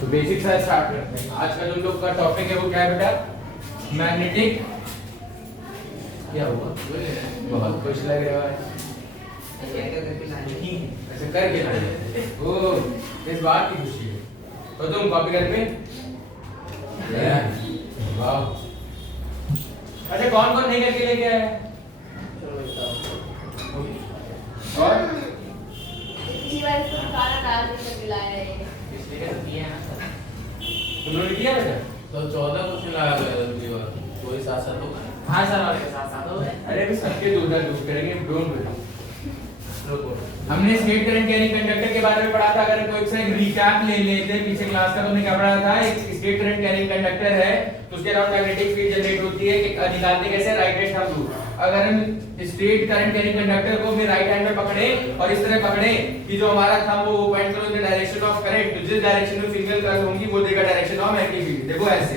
तो बेसिक से स्टार्ट करते हैं। आज का जो लोग का टॉपिक है वो क्या है बेटा? मैग्नेटिक। क्या हुआ? बहुत खुश लग रहा है। ऐसे करके लाए। ओ, इस बात की खुशी है। तो तुम कॉपी कर पे? वाह। अच्छा कौन कौन नहीं करके लेके आया? और खाना डाल के लाया है। इसलिए तो किया है ना। तुम लोगों ने किया बेटा? तो 14 क्वेश्चन लगा गया कोई साथ साथ होगा। हाँ सर और के साथ साथ हो गए। अरे अभी सबके दो दूर करेंगे डोंट वरी। हमने स्टेट करंट कैरिंग कंडक्टर के बारे में पढ़ा था। अगर कोई से रिकैप ले लेते पीछे क्लास का, तो हमने क्या पढ़ा था? एक स्टेट करंट कैरिंग कंडक्टर है तो उसके अराउंड मैग्नेटिक फील्ड जनरेट होती है। कि निकालते कैसे? Right hand thumb rule. अगर हम स्टेट करंट कैरिंग कंडक्टर को अपने राइट हैंड में पकड़े और इस तरह पकड़े कि जो हमारा थंब वो पॉइंट करो in the direction of current, तो जिस डायरेक्शन में फिजिकल करंट होगी वो देगा डायरेक्शन ऑफ मैग्नेटिक फील्ड। देखो ऐसे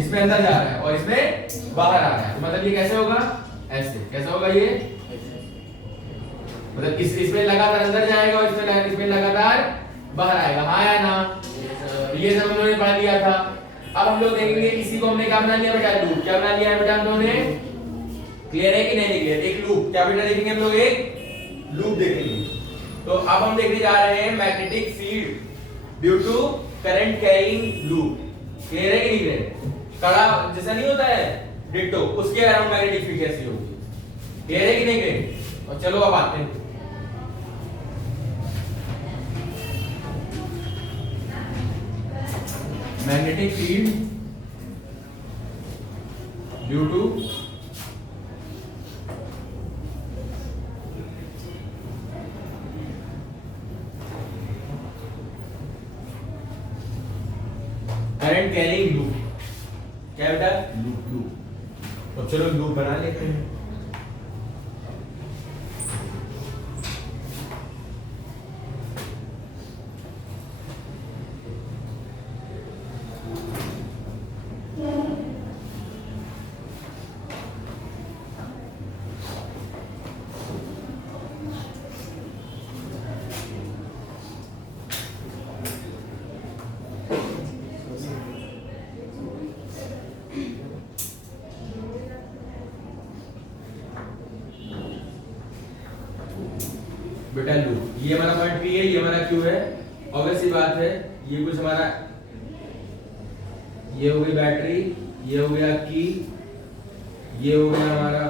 इसमें अंदर जा रहा है और इसमें बाहर आ रहा है, तो मतलब ये कैसे होगा? ऐसे। कैसे होगा ये? मतलब इसमें लगातार अंदर जाएगा और इसमें लगातार बाहर आएगा। हाँ या ना? ये सब हम लोगों ने पढ़ा लिया था। अब हम लोग देखेंगे इसी को हमने क्या बना लिया बेटा? लूप। क्या बना लिया है बेटा हम लोगों ने? क्लियर है कि नहीं क्लियर? एक लूप। क्या बेटा देखेंगे हम लोग? एक लूप देखेंगे। तो अब हम देखने जा रहे हैं magnetic field due to current carrying loop. Clear है कि नहीं क्लियर? कड़ा जैसा नहीं होता है डिट्टो, उसके अराउंड मैग्नेटिक फील्ड कैसी होगी? क्लियर है कि नहीं क्लियर? और चलो अब आते हैं। Magnetic field due to current carrying loop. क्या बेटा? लूप। तो चलो लूप बना लेते हैं। बेटा लूप, ये हमारा पॉइंट P है, ये हमारा Q है। ऑब्वियस सी बात है, ये कुछ हमारा, ये हो गई बैटरी, ये हो गया की, ये हो गया हमारा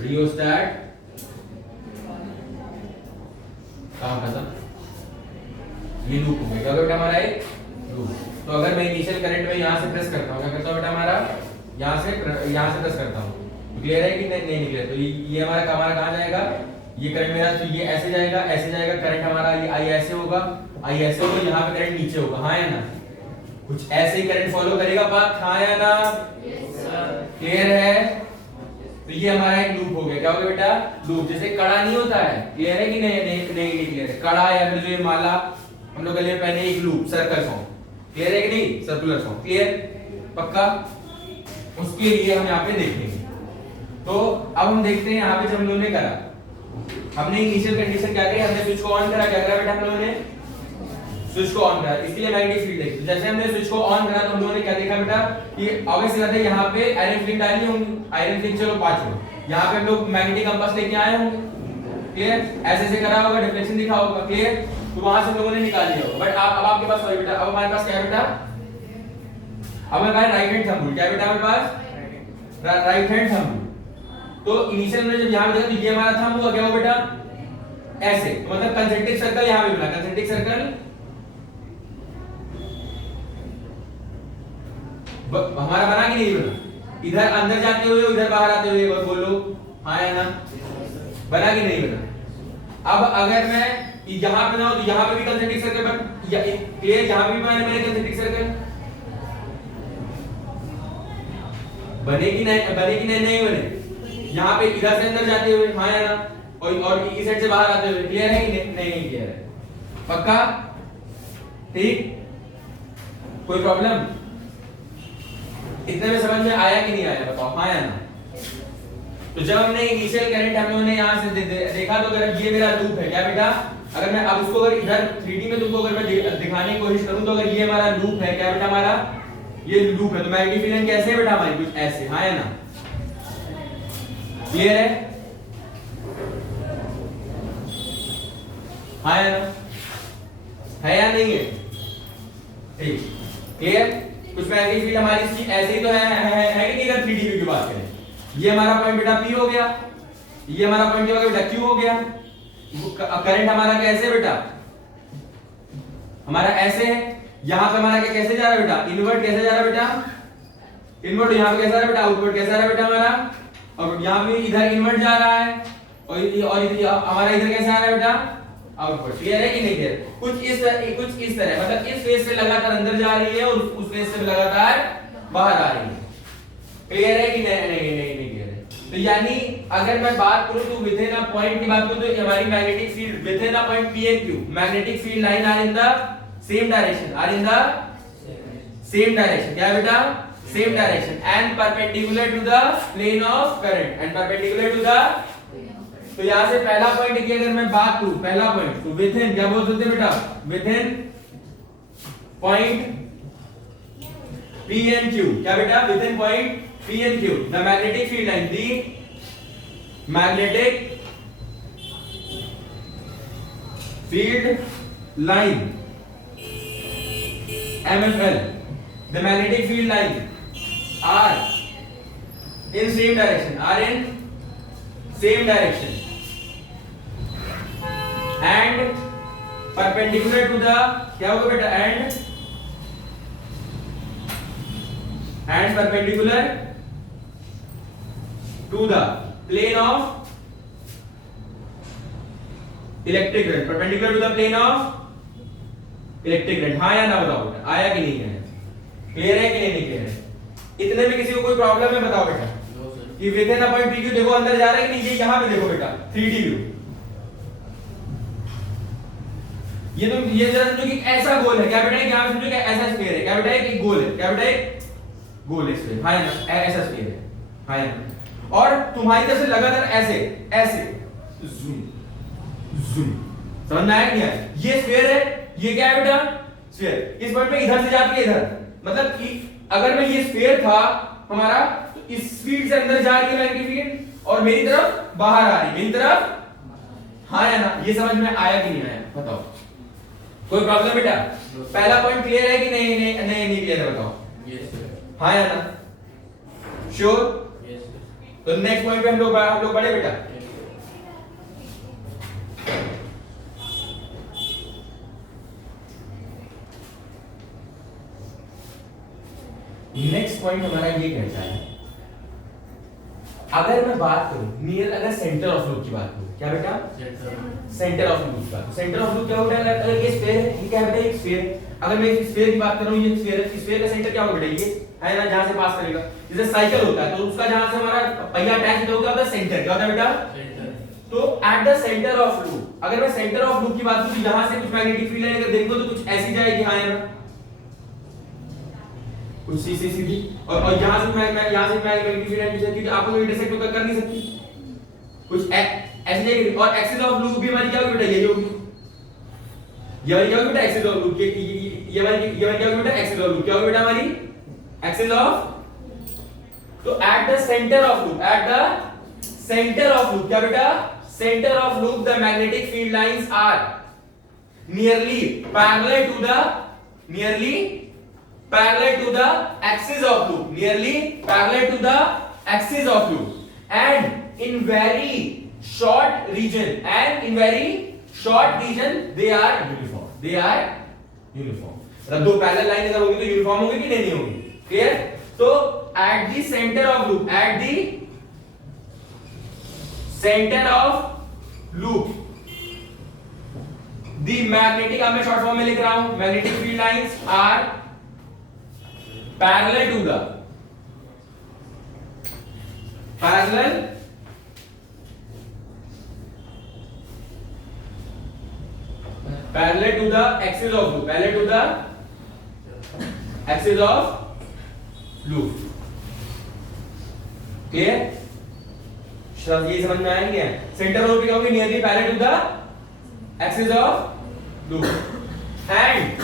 रियोस्टैट। काम खत्म। ये लूप हो गया। क्या बेटा हमारा एक लूप। तो अगर मैं इनिशियल करंट में यहां से प्रेस करता हूं, क्या करता हूं बेटा? हमारा यहां से प्रेस करता हूं। क्लियर है कि नहीं क्लियर? तो ये हमारा कहां जाएगा? ये करंट मेरा, तो ये ऐसे जाएगा करंट हमारा, ये आई ऐसे होगा, यहाँ पे करंट नीचे होगा। हाँ या ना? कुछ ऐसे ही करंट फॉलो करेगा पाथ। हाँ या ना? क्लियर है? तो ये हमारा एक लूप हो गया। क्या हो गया बेटा? लूप। जैसे कड़ा नहीं होता है, क्लियर है कि नहीं क्लियर है? कड़ा या फिर जो ये माला हम लोग गले में पहने, एक लूप, सर्कल फॉर्म। क्लियर है कि नहीं? Circular form. क्लियर? पक्का? उसके लिए हम यहाँ पे देखेंगे। तो अब हम देखते हैं यहाँ पे जब हम लोगों ने करा, हमने इनिशियल कंडीशन क्या करी? हमने स्विच को ऑन करा। क्या करा बेटा हम लोगों ने? स्विच को ऑन करा। इसके लिए मैग्नेटिक फील्ड देखी। जैसे हमने स्विच को ऑन करा तो हम लोगों ने क्या देखा बेटा? कि ऑब्वियसली बात है यहाँ पे आयरन फ्लिंग डाली होंगी। आयरन फ्लिंग चलो 5 हो। यहाँ पे हम लोग मैग्नेटिक कंपास लेके आए होंगे। क्लियर? ऐसे करा होगा, डिफ्लेक्शन दिखा होगा। क्लियर? तो वहां से लोगों ने निकाल लिया होगा। बट अब आपके पास सॉरी बेटा, अब हमारे पास क्या है बेटा? अब हमारे पास राइट हैंड थंब रूल। क्या है बेटा हमारे पास? Right hand thumb rule. तो इनिशियल में जब यहां पे देखा तो ये हमारा थंब हुआ। क्या हो बेटा? ऐसे। तो मतलब कंसेंट्रिक सर्कल यहां पे बना। कंसेंट्रिक सर्कल हमारा बना कि नहीं बना? इधर अंदर जाते हुए इधर बाहर आते हुए, बस बोलो हाँ या ना? बना कि नहीं बना? अब अगर मैं यहां पे ना हो तो यहां पे भी कंसेंट्रिक सर्कल बन। क्लियर? यहां भी मैंने कंसेंट्रिक सर्कल बनेगी नहीं बने? यहाँ पे इधर से अंदर जाते हुए, हाँ या ना? और इस साइड से बाहर आते हुए। क्लियर है कि नहीं क्लियर है? पक्का? ठीक? कोई प्रॉब्लम? इतने में समझ में आया कि नहीं आया बताओ? हाँ या ना? तो जब हमने इनिशियल करंट हम लोगों ने यहाँ से देखा, तो अगर ये मेरा लूप है, क्या बेटा? अगर मैं अब इसको अगर इधर 3D में तुमको अगर मैं दिखाने की कोशिश करूं तो अगर ये हमारा लूप है, क्या बेटा हमारा ये लूप है, तो मैग्नेटिक फील्ड लाइन कैसे है बेटा हमारी, कुछ ऐसे, हाँ या ना, क्लियर है, हाँ या ना, है या नहीं है, ठीक, क्लियर। कुछ मैग्नेटिक फील्ड हमारी इसकी ऐसे ही तो है कि नहीं, अगर 3D व्यू की बात करें, ये हमारा पॉइंट बेटा P हो गया, ये हमारा पॉइंट क्या हो गया बेटा Q हो गया, करंट हमारा कैसे है बेटा, हमारा ऐसे है, यहां पे हमारा क्या कैसे जा रहा है बेटा, इनवर्ट कैसे जा रहा है बेटा, इनवर्ट यहां पे कैसा जा रहा है बेटा, आउटवर्ट कैसा जा रहा है बेटा हमारा, और यहां पे इधर इनवर्ट जा रहा है, और हमारा इधर कैसा आ रहा है बेटा, आउटवर्ट। क्लियर है कि नहीं क्लियर, कुछ इस तरह मतलब इस फेज से लगातार अंदर जा रही है और उस फेज से लगातार बाहर आ रही है। क्लियर है कि नहीं क्लियर है। तो यानी अगर मैं बात करूं तो विद इन अ पॉइंट की बात करूं तो हमारी magnetic field within a point P and Q, magnetic field line are in the same direction, are in the same direction, क्या बेटा, same direction, and perpendicular to the plane of current, and perpendicular to the, तो यहां से पहला point की अगर मैं बात करूं, पहला पॉइंट तो विद इन क्या बोल सकते हैं बेटा, with in point P and Q, क्या बेटा, with in point P and Q, the magnetic field line, the magnetic field line MFL, the magnetic field line are in same direction, are in same direction and perpendicular to the, क्या होगा बेटा, and perpendicular to the plane of electric current, perpendicular to the plane of electric current, हाँ या ना बताओ बेटा, आया कि नहीं है, क्लियर है कि नहीं क्लियर है। इतने में किसी को कोई प्रॉब्लम है बताओ बेटा, कि with in a point PQ देखो अंदर जा रहा है कि नहीं, ये यहां पे देखो बेटा 3D व्यू, ये तो ये जरा समझो कि ऐसा गोल है, क्या बेटा, यहां समझो कि ऐसा स्फीयर है, क्या बेटा, एक गोल है, क्या बेटा, एक गोल है स्फीयर, हाँ या ना, ऐसा स्फीयर है, हाँ या ना, और तुम्हारी तरफ से लगातार ऐसे ऐसे जूम जूम, समझ में आया क्या, ये स्फीयर है, ये क्या है बेटा, स्फीयर, इस पॉइंट पे इधर से जाती है इधर, मतलब कि अगर मैं ये स्फीयर था हमारा, तो इस स्पीड से अंदर जा रही है मैग्नेटिक फील्ड और मेरी तरफ बाहर आ रही है, मेरी तरफ, हाँ या ना, ये समझ में आया कि नहीं आया बताओ, कोई प्रॉब्लम बेटा, पहला पॉइंट क्लियर है कि नहीं क्लियर है बताओ, हाँ या ना, श्योर, तो नेक्स्ट पॉइंट पे हम लोग बढ़े बेटा, नेक्स्ट पॉइंट हमारा ये कहता है, अगर मैं बात करूं नियर, अगर सेंटर ऑफ लूप की बात करूं, क्या बेटा, सेंटर ऑफ लूप का, सेंटर ऑफ लूप क्या होता है, अगर ये स्फीयर है, ये क्या है बेटा, एक स्फीयर, अगर मैं इस स्फीयर की बात कर रहा हूं, ये स्फीयर है, स्फीयर का सेंटर क्या होगा बेटा, ये है ना, जहां से पास करेगा, जैसे साइकिल होता है तो उसका जहां से हमारा पहिया अटैच होगा होता है सेंटर, क्या होता है बेटा, तो at the centre of loop, अगर मैं सेंटर ऑफ लूप की बात करूं, यहां से कुछ मैग्नेटिक फील्ड लाइन अगर देखो तो कुछ ऐसी जाएगी, हाँ या कुछ सीधी, और यहां से मैं यहां से मैग्नेटिक फील्ड लाइन पीछे, क्योंकि आपको इंटरसेक्ट होकर कर नहीं सकती, कुछ ऐसी जाएगी, और एक्सिस ऑफ लूप भी हमारी क्या होगी बेटा, यही होगी, ये वाली क्या होगी बेटा, एक्सिस ऑफ लूप, ये वाली क्या होगी बेटा, एक्सिस ऑफ लूप, क्या होगी बेटा हमारी एक्सिस ऑफ, तो at the centre of loop, at the centre of loop, क्या बेटा, centre of loop, the magnetic field lines are nearly parallel to the axis of loop, nearly parallel to the axis of loop, and in very short region, they are uniform, मतलब दो parallel line अगर होगी तो uniform होगी कि नहीं होगी, clear. तो at the center of loop, the magnetic, अब मैं शॉर्ट फॉर्म में लिख रहा हूं, magnetic field lines are parallel to the axis of loop, clear, ये समझ में आया क्या, सेंटर ऑफ लूप क्या होगी, nearly parallel to the axis of loop, and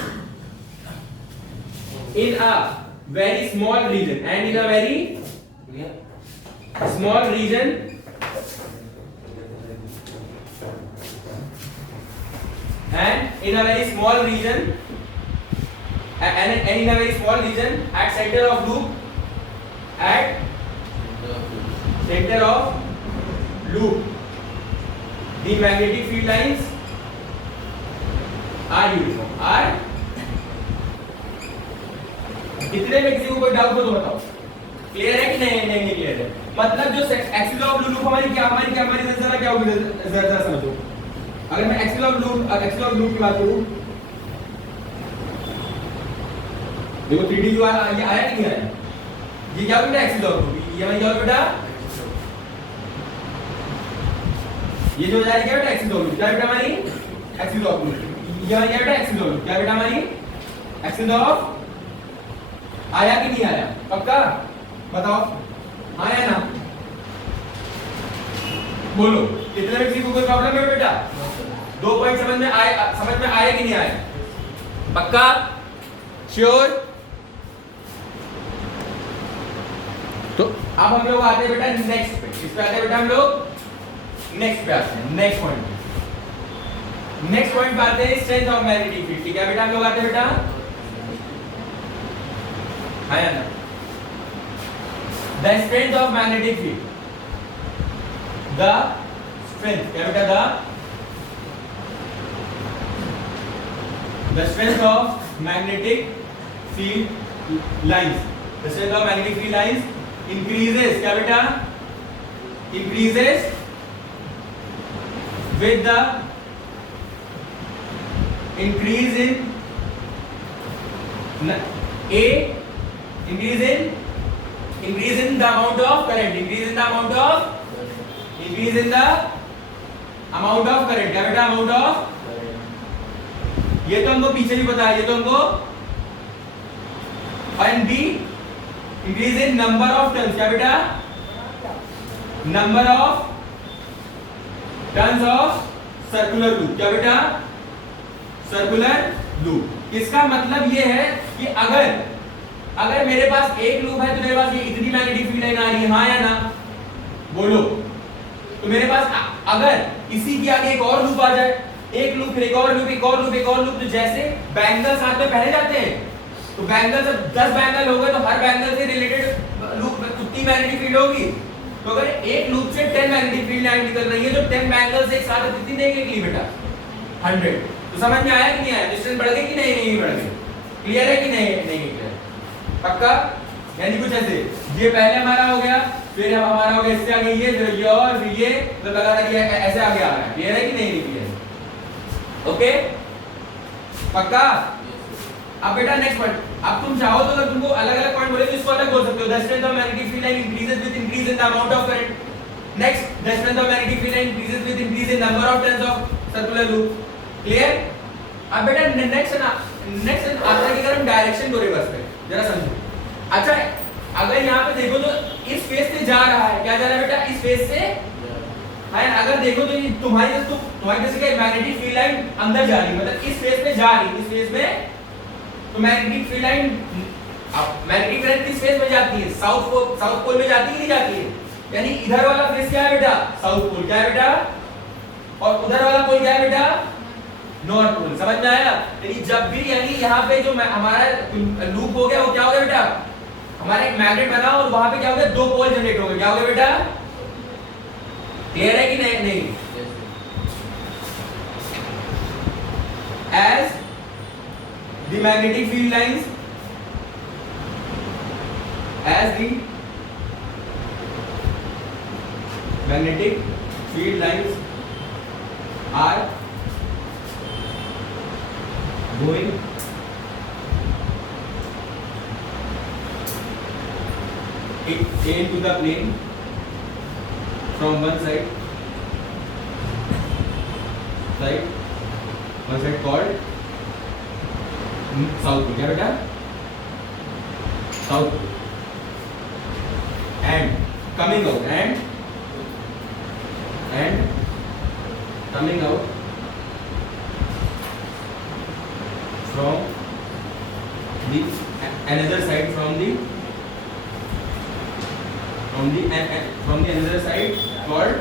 in a very small region, and in a very small region, and in a very small region, and in a very small region at center of loop, at center of loop, the magnetic field lines are uniform. are इतने में किसी को कोई doubt हो तो बताओ, clear है कि नहीं क्लियर है? मतलब जो एक्सिस ऑफ लूप हमारी जरा क्या होगी, जरा समझो। अगर मैं एक्सिस ऑफ लूप की बात करूं, देखो 3D व्यू ये आया कि नहीं आया? ये क्या बेटा एक्सिस ऑफ लूप, ये हमारी क्या होगी बेटा? ये जो जा रही है बेटा एक्सिस ऑफ लूप, क्या बेटा हमारी एक्सिस ऑफ लूप, ये हमारी क्या बेटा एक्सिस ऑफ लूप, क्या बेटा हमारी एक्सिस ऑफ, आया कि नहीं आया? पक्का बताओ, आया ना? बोलो, कितने में किसी को कोई प्रॉब्लम है बेटा? 2 पॉइंट समझ में आया कि नहीं आया? पक्का श्योर? तो अब हम लोग आते हैं बेटा नेक्स्ट पे, इस पे आते हैं बेटा हम लोग नेक्स्ट पे आते हैं, नेक्स्ट पॉइंट पे आते हैं स्ट्रेंथ ऑफ मैग्नेटिक फील्ड। ठीक है बेटा, हम लोग आते हैं बेटा, आया ना? The strength of magnetic field, the strength, क्या बेटा? The strength of magnetic field lines, the strength of magnetic field lines increases, क्या बेटा? increases with the increase in increase in the amount of current, increase in the amount of current, क्या बेटा? amount of, ये तो हमको पीछे भी पता है, ये तो हमको, and B increase in number of turns, क्या बेटा? number of turns of circular loop, क्या बेटा? circular loop। इसका मतलब ये है कि अगर मेरे पास एक लूप है तो मेरे पास ये इतनी मैग्नेटिक फील्ड लाइन आ रही है, हाँ या ना? बोलो। तो मेरे पास अगर इसी के आगे एक और लूप आ जाए, एक लूप, फिर एक और लूप, एक और लूप, एक और लूप, तो जैसे बैंगल साथ में पहले जाते हैं, तो बैंगल जब 10 बैंगल हो गए तो हर बैंगल से रिलेटेड लूप कितनी मैग्नेटिक फील्ड होगी? तो अगर एक लूप से 10 मैग्नेटिक फील्ड लाइन निकल रही है तो 10 बैंगल्स एक साथ कितनी देंगे कि बेटा? 100। तो समझ में आया कि नहीं आया? डिस्टेंस बढ़ गई कि नहीं बढ़ गई? क्लियर है कि नहीं क्लियर? पक्का? यानी कुछ ऐसे, ये पहले हमारा हो गया, फिर हमारा हो गया इससे आगे ये, फिर ये और फिर ये, तो लगातार ये ऐसे आगे आ रहा है। क्लियर है कि नहीं क्लियर? ओके पक्का? अब बेटा नेक्स्ट पॉइंट, अब तुम चाहो तो अगर तुमको अलग-अलग पॉइंट बोले तो इसको अलग बोल सकते हो। The strength of magnetic field line increases with increase in the amount of current. Next, the strength of magnetic field line increases with increase in number of turns of circular loop. Clear? अब बेटा next आता है कि अगर हम direction को reverse करें, जरा समझो। अच्छा, अगर यहाँ पे देखो तो इस फेस से जा रहा है, क्या जा रहा है बेटा? इस फेस से है। अगर देखो तो तुम्हारी जैसे क्या मैग्नेटिक फील्ड लाइन अंदर जा रही है, मतलब इस फेस में जा रही है, इस फेस में, तो मैग्नेटिक फील्ड लाइन, अब मैग्नेटिक करंट किस फेस में जाती है? साउथ पोल में जाती है कि नहीं जाती है? यानी इधर वाला फेस क्या है बेटा? South pole. क्या है बेटा? और उधर वाला पोल क्या है बेटा? North pole. समझ में आया? यानी जब भी, यानी यहाँ पे जो हमारा लूप हो गया वो क्या हो गया बेटा? हमारा एक मैग्नेट बना और वहां पे क्या हो गया? 2 पोल जनरेट हो गए। क्या हो गया बेटा? क्लियर है कि नहीं? As the magnetic field lines, as the magnetic field lines are going into the plane from one side called south pole. क्या बेटा? South pole. And coming out from the another side from the another side called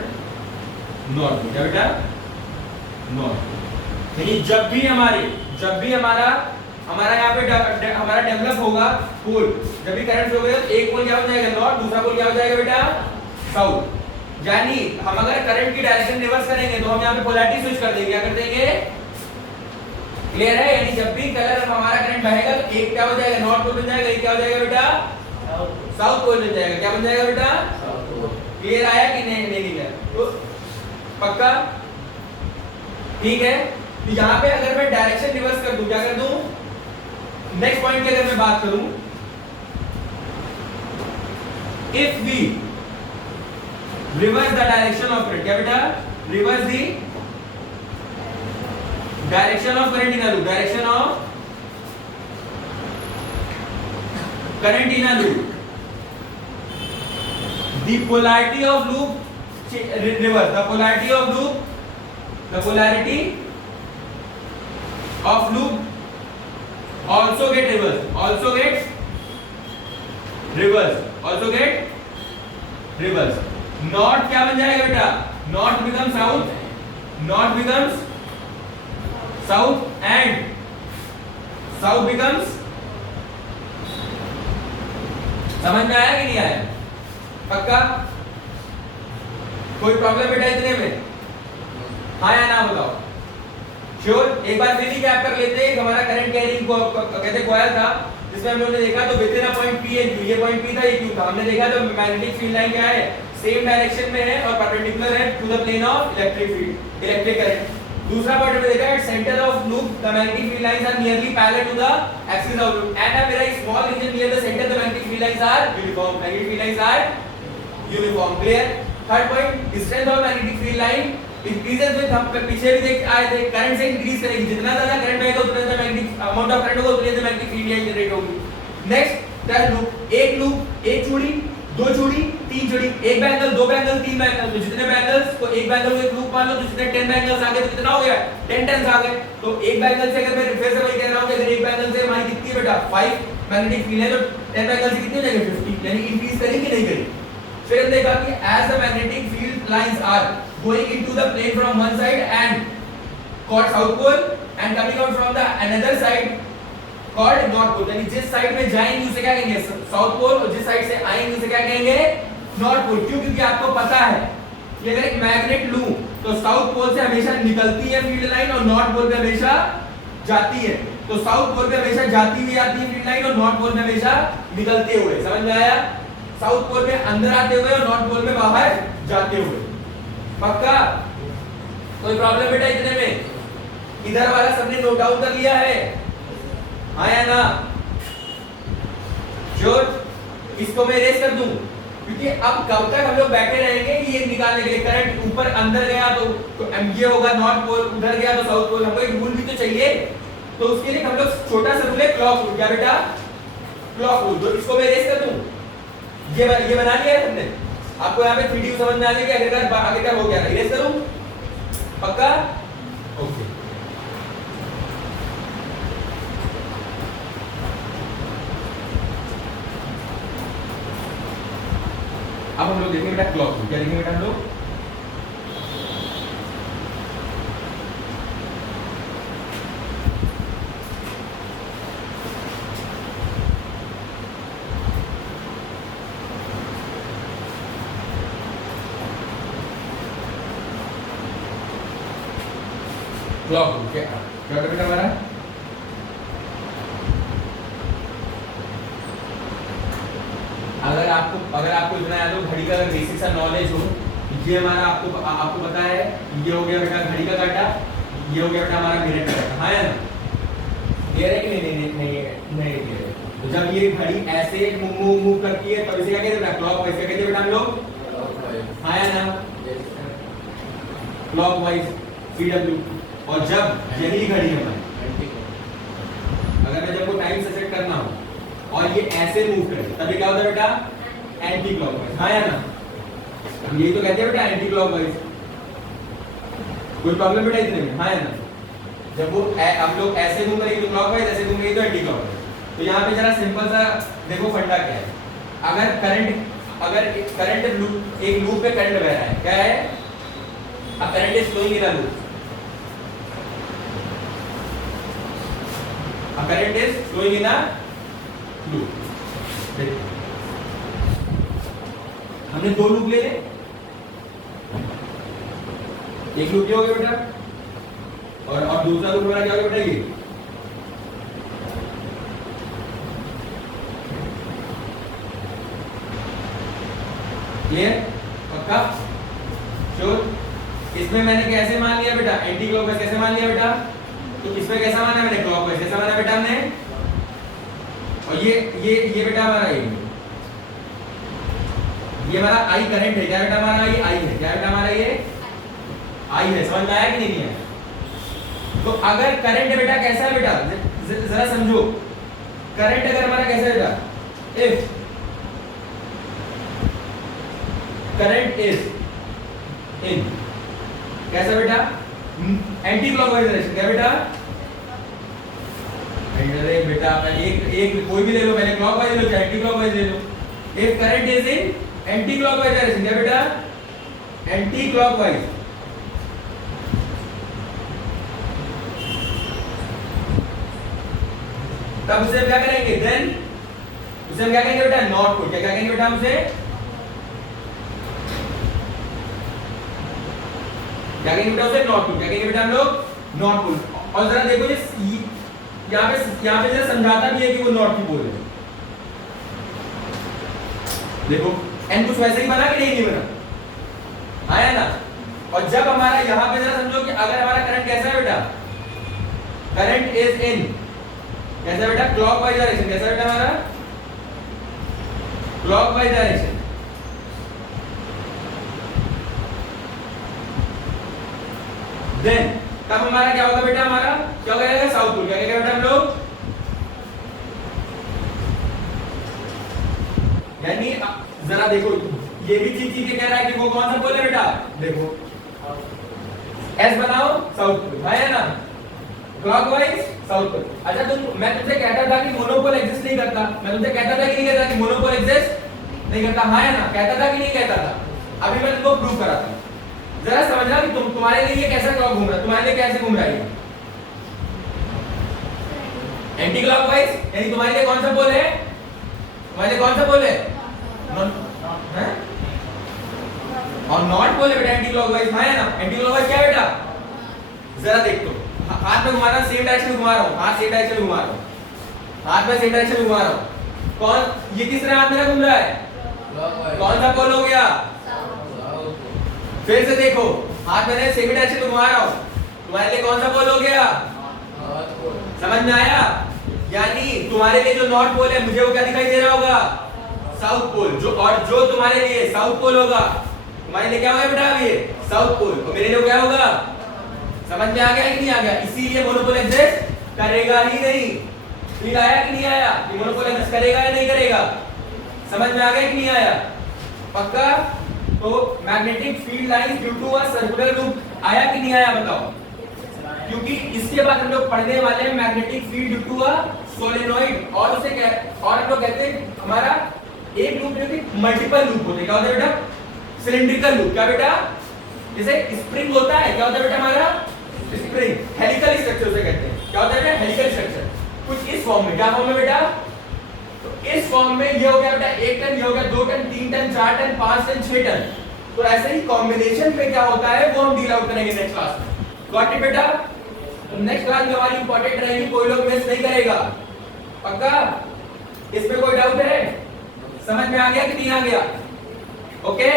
north. क्या बेटा? north. यानी जब भी हमारा यहाँ पे हमारा डेवलप होगा पोल, जब भी करंट फ्लो होगा तो एक पोल क्या हो जाएगा नॉर्थ, दूसरा पोल क्या हो जाएगा बेटा साउथ। यानी हम अगर करंट की डायरेक्शन रिवर्स करेंगे तो हम यहाँ पे पोलैरिटी स्विच कर देंगे, क्या कर देंगे? क्लियर है? यानी जब भी कलर हमारा करंट बहेगा तो एक क्या हो जाएगा नॉर्थ पोल बन जाएगा, एक क्या हो जाएगा बेटा साउथ पोल बन जाएगा। क्या बन जाएगा बेटा? क्लियर आया कि नहीं? नहीं तो पक्का ठीक है। तो यहाँ पे अगर मैं डायरेक्शन रिवर्स कर दूं, क्या कर दूं? नेक्स्ट पॉइंट की अगर मैं बात करूं, if we reverse the direction of current, क्या बेटा? Reverse the direction of current in a loop, direction of current in a loop, the polarity of loop reverse, the polarity of loop, the polarity of loop also get reverse, also get reverse. North क्या बन जाएगा बेटा? North becomes south, north becomes south and south becomes, समझ में आया कि नहीं आया? पक्का? कोई प्रॉब्लम बेटा इतने में? हाँ या ना बताओ? श्योर? एक बार फिर रिकैप कर लेते हैं। हमारा करंट कैरिंग को कहते कॉइल था, जिसमें हम लोगों ने देखा तो with in a point P and Q, ये पॉइंट P था, ये Q था। हमने देखा तो मैग्नेटिक फील्ड लाइन क्या है? सेम डायरेक्शन में है और परपेंडिकुलर है to the plane of electric field, electric current. दूसरा पॉइंट हमने देखा at centre of loop the magnetic field lines are nearly parallel to the axis of loop and a very small region near the centre the magnetic field lines are uniform, magnetic field lines are uniform. Clear? Third point, strength of magnetic field line increases with, हम पीछे भी देख आए थे, current से increase करेगी, जितना ज्यादा करंट बहेगा उतना ज्यादा मैग्नेटिक अमाउंट ऑफ करंट होगा, उतनी ज्यादा मैग्नेटिक फील्ड लाइन जनरेट होगी। नेक्स्ट थर्ड लूप, एक चूड़ी, दो चूड़ी, तीन चूड़ी, एक बैंगल, दो बैंगल, तीन बैंगल, तो जितने बैंगल्स को एक बैंगल को एक लूप मान लो, तो जितने 10 बैंगल्स आ गए तो कितना हो गया? 10 टर्न्स आ गए। तो एक बैंगल से अगर मैं फिर से वही कह रहा हूं कि अगर एक बैंगल से हमारी कितनी है बेटा 5 मैग्नेटिक फील्ड है, तो 10 बैंगल से कितनी हो जाएगी 50, यानी इंक्रीज करेगी कि नहीं करेगी? फिर हमने देखा कि as the magnetic field lines are going into the plane from one side and called south pole and coming out from the another side called north pole, यानी जिस साइड में जाएंगे उसे क्या कहेंगे साउथ पोल, और जिस साइड से आएंगे उसे क्या कहेंगे नॉर्थ पोल। क्यों? क्योंकि आपको पता है कि अगर एक मैग्नेट लूं तो साउथ पोल से हमेशा निकलती है फील्ड लाइन और नॉर्थ पोल पे हमेशा जाती है। तो साउथ पोल पे हमेशा जाती हुई आती है फील्ड लाइन और नॉर्थ पोल में हमेशा निकलते हुए। समझ में आया? साउथ पोल में अंदर आते हुए और नॉर्थ पोल में बाहर जाते हुए। पक्का? कोई प्रॉब्लम बेटा इतने में? इधर वाला सबने नोट डाउन कर लिया है? हाँ या ना? श्योर? इसको मैं इरेज कर दूं, क्योंकि अब कब तक हम लोग बैठे रहेंगे ये निकालने के लिए, करंट ऊपर अंदर गया तो ये होगा नॉर्थ पोल, उधर गया तो साउथ पोल। हमको एक रूल भी तो चाहिए, तो उसके लिए हम लोग छोटा सा रूल है क्लॉक रूल। क्या बेटा? Clock rule. तो इसको मैं इरेज कर दूं, ये बना लिया है तुमने? आपको यहाँ पे 3D समझ में आ जाएगी, आगे क्या हो गया? इरेज करूं? पक्का? ओके। अब हम लोग देखेंगे बेटा क्लॉक रूल। क्या देखेंगे बेटा हम लोग? क्लॉक रूल क्या बेटा हमारा? अगर आपको इतना याद हो, घड़ी का अगर बेसिक सा नॉलेज हो, ये हमारा आपको पता है, ये हो गया बेटा घड़ी का कांटा, ये हो गया बेटा हमारा मिनट का कांटा। हाँ या ना? क्लियर है कि नहीं क्लियर है? तो जब ये घड़ी ऐसे मूव करती है तब इसे क्या कहते हैं बेटा? क्लॉकवाइज। क्या कहते हैं बेटा हम लोग? हाँ या ना? Clockwise, CW। और जब यही घड़ी हमारी, अगर मैं जब वो टाइम से सेट करना हो और ये ऐसे मूव करे तभी क्या होता है बेटा? Anti clockwise. हाँ या ना? यही तो कहते हैं बेटा एंटी क्लॉकवाइज। कोई प्रॉब्लम बेटा इतने में? हाँ या ना? जब वो हम लोग ऐसे घूम रही तो क्लॉकवाइज, ऐसे घूम रही तो एंटी क्लॉकवाइज। तो यहाँ पे जरा सिंपल सा देखो फंडा क्या है। अगर करंट एक लूप पे करंट बह रहा है, क्या है, a current is flowing in a loop, a current is flowing in a loop. हमने दो लूप ले ले, एक लूप क्या हो गया बेटा, और दूसरा लूप हमारा क्या हो गया बेटा, ये क्लियर, पक्का, श्योर। इसमें मैंने कैसे मान लिया बेटा, एंटी क्लॉकवाइज कैसे मान लिया बेटा, तो इसमें कैसा माना मैंने, क्लॉकवाइज कैसा माना बेटा हमने, और ये बेटा हमारा ये हमारा आई करंट है, क्या बेटा हमारा ये आई है, क्या बेटा हमारा ये आई है, समझ में आया कि नहीं है। तो अगर करंट बेटा कैसा है बेटा, जरा समझो, करंट अगर हमारा कैसा है बेटा, इफ करंट इज इन, कैसा बेटा, एंटी क्लॉकवाइज डायरेक्शन, क्या बेटा, अरे बेटा एक कोई भी ले लो, पहले क्लॉकवाइज ले लो चाहे एंटी क्लॉकवाइज ले लो। If current is in anti clockwise direction, क्या बेटा, एंटी क्लॉकवाइज, तब उसे हम क्या करेंगे, देन उसे हम क्या कहेंगे बेटा, नॉट पुल, क्या कहेंगे बेटा हम उसे, क्या कहेंगे बेटा उसे, नॉट पुल, क्या कहेंगे बेटा हम लोग, नॉट पुल। और जरा देखो ये यहाँ पे जरा समझाता भी है कि वो नॉट की पोल है, देखो एन कुछ वैसे ही बना कि नहीं बना, आया ना। और जब हमारा यहाँ पे जरा समझो कि अगर हमारा करंट कैसा है बेटा, करंट इज इन, कैसा बेटा, क्लॉकवाइज डायरेक्शन, कैसा बेटा हमारा, क्लॉकवाइज डायरेक्शन, देन तब हमारा क्या होगा बेटा, हमारा क्या होगा, साउथ पोल, क्या कहेंगे बेटा हम लोग, यानी जरा देखो ये भी चीज कह रहा है कि वो कौन सा पोल है बेटा, देखो एस बनाओ, साउथ पोल है ना, क्लॉकवाइज साउथ पोल। अच्छा मैं तुमसे कहता था कि मोनोपोल एग्जिस्ट नहीं करता, मैं तुमसे कहता था कि नहीं कहता, कि मोनोपोल एग्जिस्ट नहीं करता, हाँ है ना, कहता था कि नहीं कहता था, अभी मैं तुमको प्रूव कराता हूं। जरा समझना कि तुम्हारे लिए ये कैसा क्लॉक घूम रहा है, तुम्हारे लिए कैसे घूम रहा है, एंटी क्लॉकवाइज, यानी तुम्हारे लिए कौन सा पोल है, तुम्हारे लिए कौन सा पोल है, और नॉट पोल है बेटा, एंटी क्लॉकवाइज, हाँ है ना, एंटी क्लॉकवाइज क्या है बेटा, जरा देख तो, हाथ में घुमा रहा हूं, सेम डायरेक्शन में घुमा रहा हूं, हाथ सेम डायरेक्शन में घुमा रहा हूं, हाथ में सेम डायरेक्शन में घुमा रहा हूं, कौन ये किस तरह हाथ मेरा घूम रहा है, कौन सा पोल हो गया, फिर से देखो हाथ मैंने सेम डायरेक्शन में घुमा रहा हूं, तुम्हारे लिए कौन सा पोल हो गया, समझ में आया, यानी तुम्हारे लिए जो नॉर्थ पोल है मुझे वो क्या दिखाई दे रहा होगा, साउथ पोल, जो तुम्हारे लिए साउथ पोल होगा, तुम्हारे लिए क्या होगा बेटा, ये साउथ पोल, और मेरे लिए क्या होगा, समझ में आ गया कि नहीं आ गया, इसीलिए मोनोपोल एग्जिस्ट करेगा ही नहीं, फील आया कि नहीं आया, कि मोनोपोल एग्जिस्ट करेगा या नहीं करेगा, समझ में आ गया कि नहीं आया, पक्का। तो magnetic field lines due to a circular loop आया कि नहीं आया बताओ, क्योंकि इसके बाद हम लोग पढ़ने वाले हैं magnetic field due to a solenoid, और उसे और हम लोग कहते हैं हमारा एक लूप जो कि मल्टीपल लूप होते हैं, क्या होता है बेटा, सिलिंड्रिकल लूप, क्या बेटा, जैसे स्प्रिंग होता है, क्या होता है बेटा हमारा, स्प्रिंग, हेलिकल स्ट्रक्चर उसे कहते हैं, क्या होता है बेटा, हेलिकल स्ट्रक्चर, कुछ इस फॉर्म में, क्या फॉर्म में बेटा, तो इस फॉर्म में ये हो गया बेटा 1 टन, ये हो गया 2 turn, 3 turn, 4 turn, 5 turn, 6 turn, तो ऐसे ही कॉम्बिनेशन पे क्या होता है वो हम डील आउट करेंगे नेक्स्ट क्लास में, गॉट इट बेटा। तो नेक्स्ट क्लास में हमारी इंपॉर्टेंट रहेगी, कोई लोग मिस नहीं करेगा, पक्का, इसमें कोई डाउट है, समझ में आ गया कि नहीं आ गया, ओके।